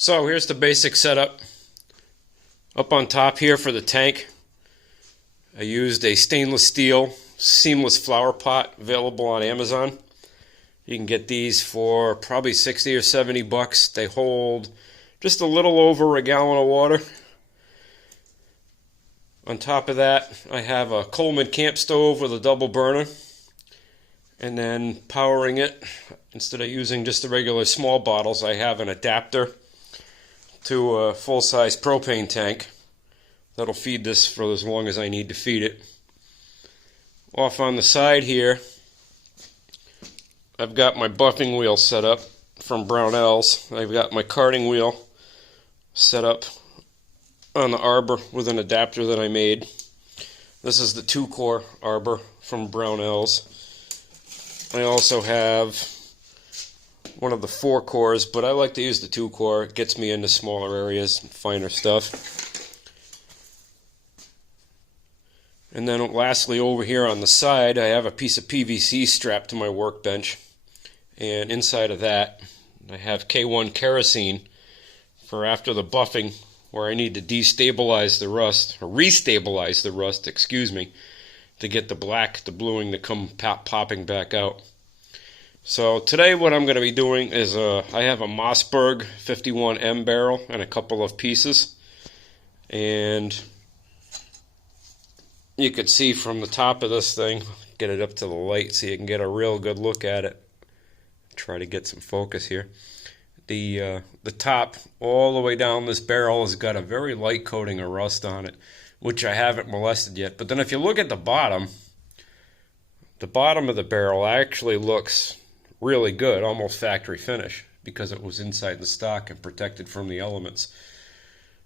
So here's the basic setup. Up on top here for the tank, I used a stainless steel seamless flower pot available on Amazon. You can get these for probably 60 or 70 bucks. They hold just a little over a gallon of water. On top of that, I have a Coleman camp stove with a double burner. And then powering it, instead of using just the regular small bottles, I have an adapter to a full-size propane tank that'll feed this for as long as I need to feed it. Off on the side here, I've got my buffing wheel set up from Brownells. I've got my carding wheel set up on the arbor with an adapter that I made. This is the 2-core arbor from Brownells. I also have one of the 4 cores, but I like to use the 2-core. It gets me into smaller areas, finer stuff. And then lastly, over here on the side, I have a piece of PVC strapped to my workbench. And inside of that, I have K1 kerosene for after the buffing, where I need to destabilize the rust, or restabilize the rust, excuse me, to get the black, the bluing to come popping back out. So today what I'm going to be doing is I have a Mossberg 51M barrel and a couple of pieces. And you could see from the top of this thing, get it up to the light so you can get a real good look at it. Try to get some focus here. The top all the way down this barrel has got a very light coating of rust on it, which I haven't molested yet. But then if you look at the bottom of the barrel actually looks really good, almost factory finish, because it was inside the stock and protected from the elements.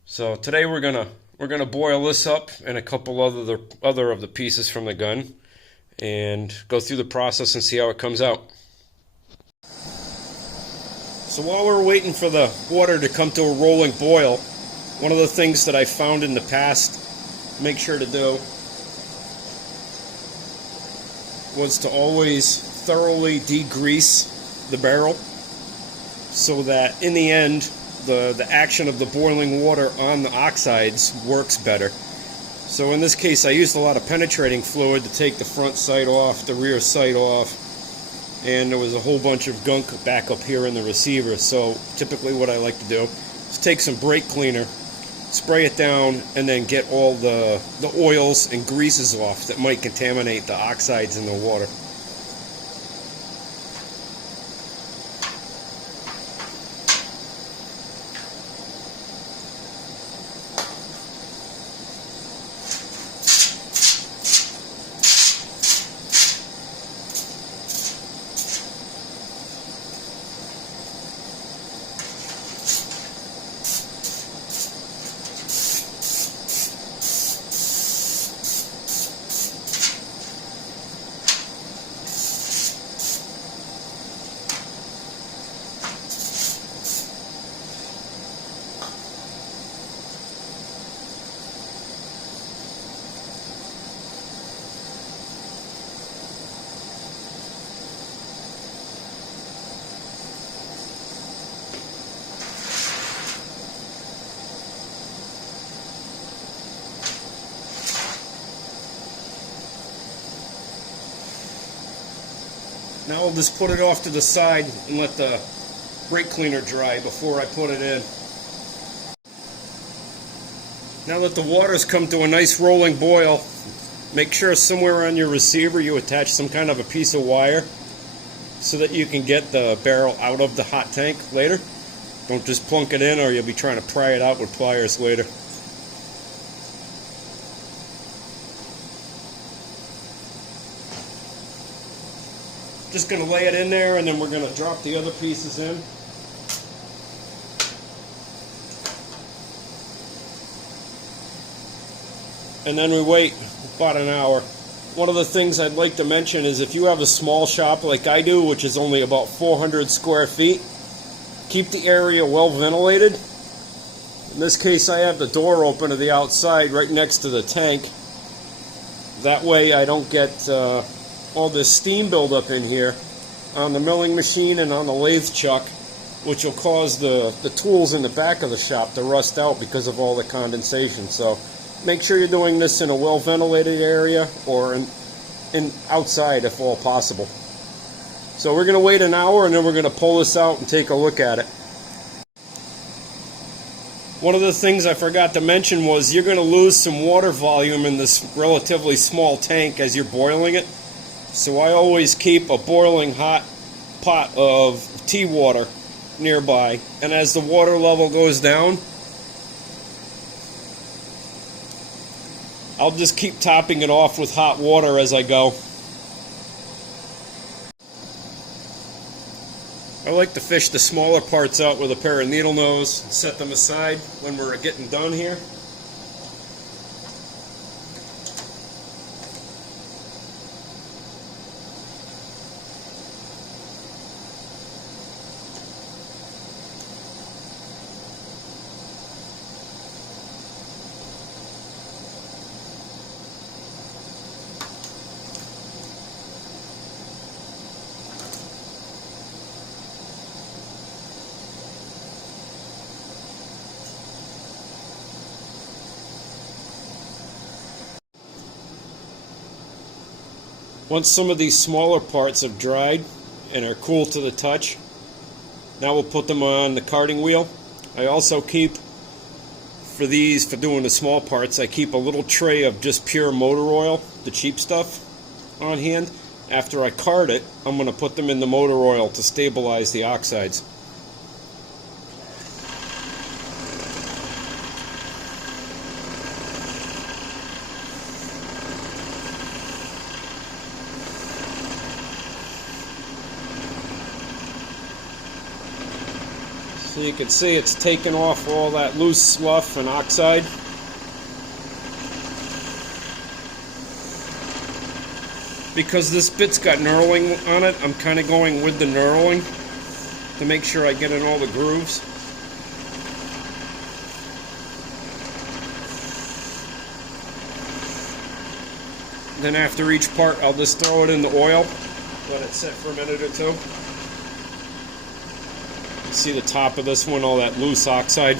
So today we're gonna boil this up and a couple other of the pieces from the gun and go through the process and see how it comes out. So while we're waiting for the water to come to a rolling boil, one of the things that I found in the past, make sure to do, was to always thoroughly degrease the barrel so that in the end the action of the boiling water on the oxides works better. So in this case I used a lot of penetrating fluid to take the front sight off, the rear sight off, and there was a whole bunch of gunk back up here in the receiver. So typically what I like to do is take some brake cleaner, spray it down, and then get all the oils and greases off that might contaminate the oxides in the water. Now I'll just put it off to the side and let the brake cleaner dry before I put it in. Now that the water's come to a nice rolling boil, make sure somewhere on your receiver you attach some kind of a piece of wire so that you can get the barrel out of the hot tank later. Don't just plunk it in or you'll be trying to pry it out with pliers later. Just going to lay it in there and then we're going to drop the other pieces in. And then we wait about an hour. One of the things I'd like to mention is if you have a small shop like I do, which is only about 400 square feet, keep the area well ventilated. In this case I have the door open to the outside right next to the tank. That way I don't get all this steam buildup in here on the milling machine and on the lathe chuck, which will cause the tools in the back of the shop to rust out because of all the condensation. So make sure you're doing this in a well-ventilated area or in outside if all possible. So we're going to wait an hour and then we're going to pull this out and take a look at it. One of the things I forgot to mention was you're going to lose some water volume in this relatively small tank as you're boiling it. So I always keep a boiling hot pot of tea water nearby, and as the water level goes down, I'll just keep topping it off with hot water as I go. I like to fish the smaller parts out with a pair of needle nose and set them aside when we're getting done here. Once some of these smaller parts have dried and are cool to the touch, now we'll put them on the carding wheel. I also keep, for doing the small parts, I keep a little tray of just pure motor oil, the cheap stuff, on hand. After I card it, I'm going to put them in the motor oil to stabilize the oxides. So you can see it's taken off all that loose slough and oxide. Because this bit's got knurling on it, I'm kind of going with the knurling to make sure I get in all the grooves. Then after each part, I'll just throw it in the oil, let it sit for a minute or two. See the top of this one, all that loose oxide.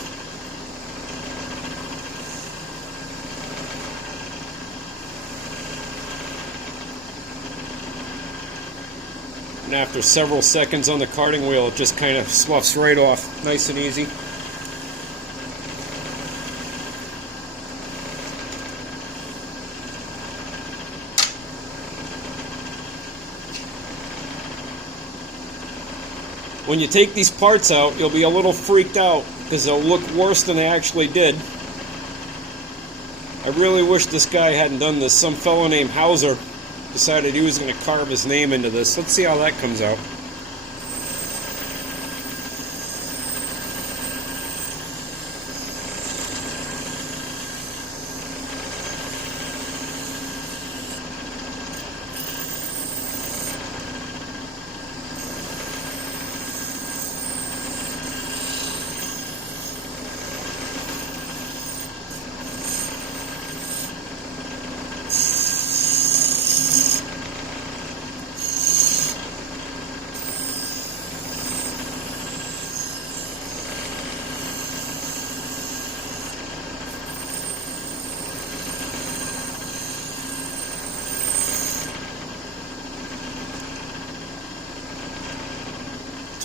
And after several seconds on the carding wheel, it just kind of sloughs right off, nice and easy. When you take these parts out, you'll be a little freaked out because they'll look worse than they actually did. I really wish this guy hadn't done this. Some fellow named Hauser decided he was going to carve his name into this. Let's see how that comes out.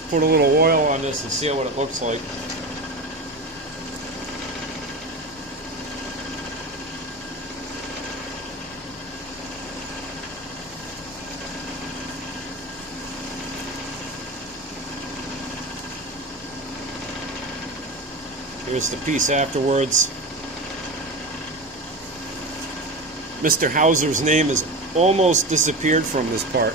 Put a little oil on this and see what it looks like. Here's the piece afterwards. Mr. Hauser's name has almost disappeared from this part.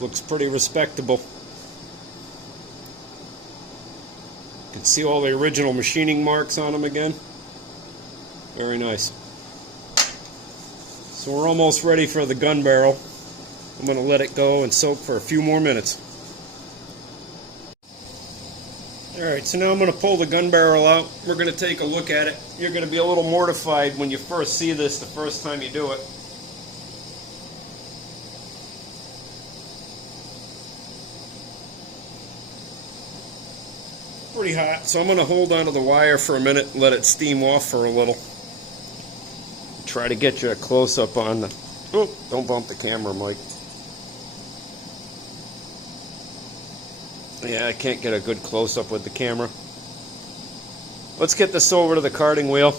Looks pretty respectable. You can see all the original machining marks on them again. Very nice. So we're almost ready for the gun barrel. I'm going to let it go and soak for a few more minutes. Alright, so now I'm going to pull the gun barrel out. We're going to take a look at it. You're going to be a little mortified when you first see this the first time you do it. Pretty hot, so I'm going to hold onto the wire for a minute and let it steam off for a little. Try to get you a close-up on the... Oh, don't bump the camera, Mike. Yeah, I can't get a good close-up with the camera. Let's get this over to the carding wheel.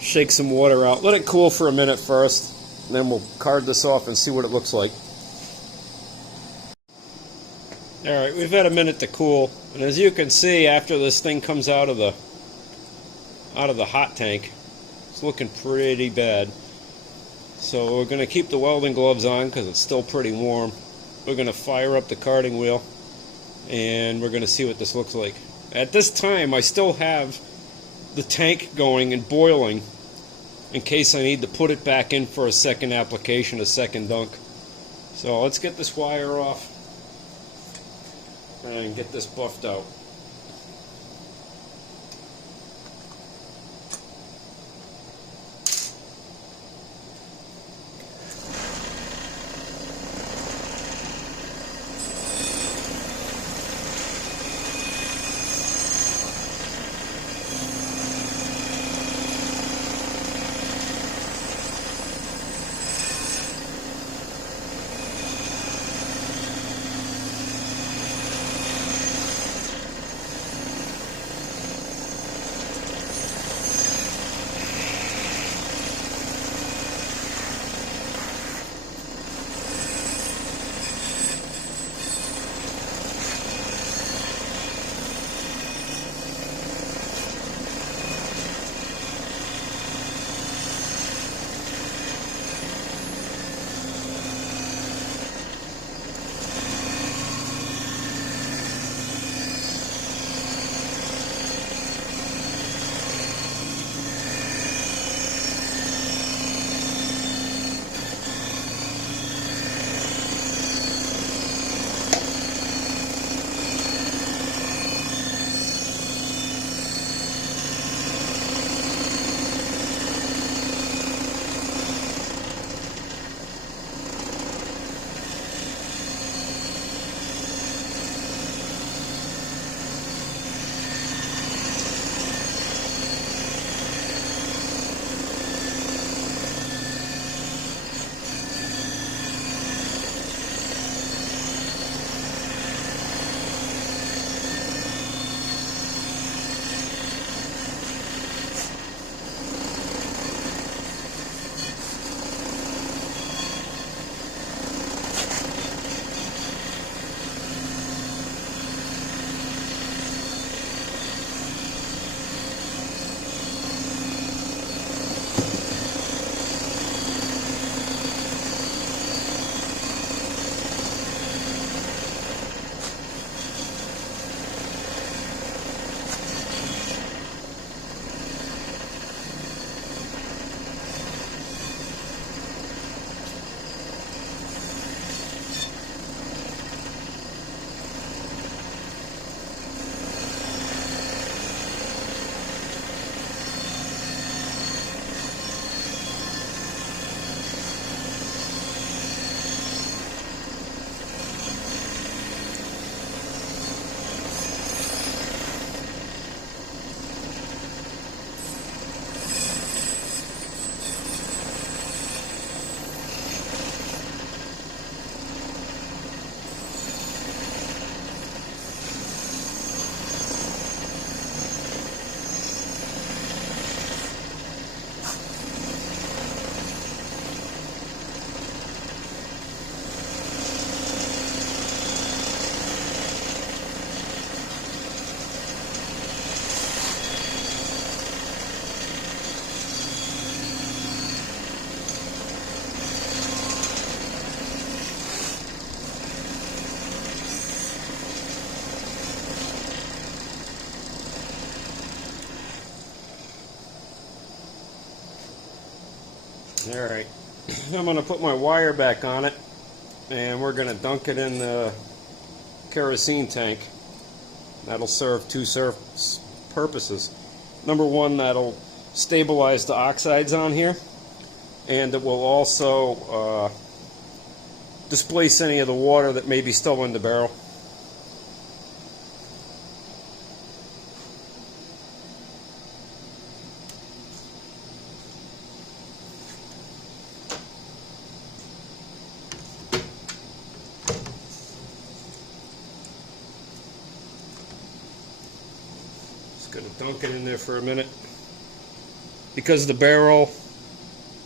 Shake some water out. Let it cool for a minute first, and then we'll card this off and see what it looks like. Alright, we've had a minute to cool, and as you can see, after this thing comes out of the hot tank, it's looking pretty bad. So we're going to keep the welding gloves on because it's still pretty warm. We're going to fire up the carding wheel, and we're going to see what this looks like. At this time, I still have the tank going and boiling in case I need to put it back in for a second application, a second dunk. So let's get this wire off and get this buffed out. Alright, I'm going to put my wire back on it, and we're going to dunk it in the kerosene tank. That'll serve two purposes. Number one, that'll stabilize the oxides on here, and it will also displace any of the water that may be still in the barrel. Going to dunk it in there for a minute. Because the barrel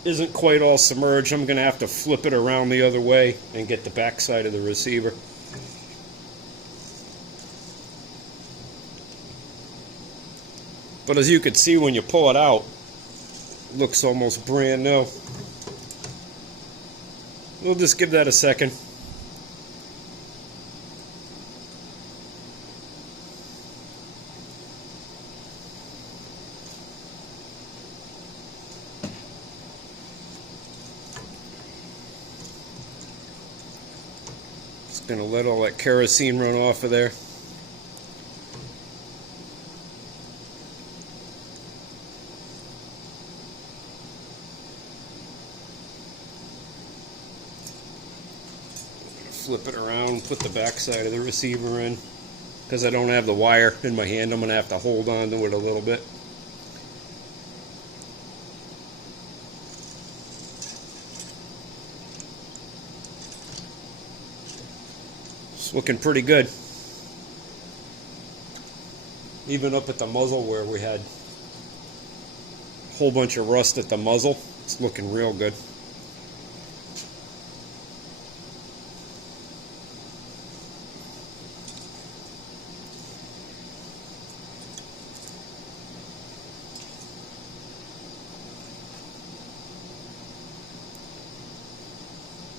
isn't quite all submerged, I'm going to have to flip it around the other way and get the back side of the receiver. But as you can see, when you pull it out, it looks almost brand new. We'll just give that a second. Going to let all that kerosene run off of there. Flip it around, put the back side of the receiver in. Because I don't have the wire in my hand, I'm going to have to hold on to it a little bit. It's looking pretty good. Even up at the muzzle where we had a whole bunch of rust at the muzzle, it's looking real good.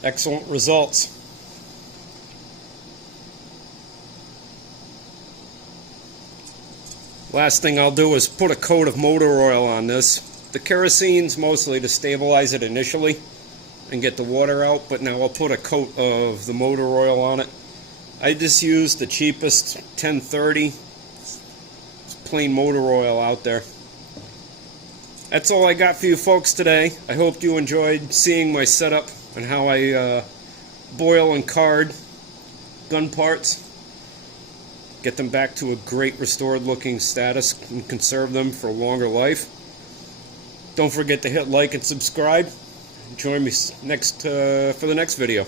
Excellent results. Last thing I'll do is put a coat of motor oil on this. The kerosene's mostly to stabilize it initially and get the water out, but now I'll put a coat of the motor oil on it. I just used the cheapest 1030 plain motor oil out there. That's all I got for you folks today. I hope you enjoyed seeing my setup and how I boil and card gun parts. Get them back to a great restored looking status and conserve them for a longer life. Don't forget to hit like and subscribe. Join me next for the next video.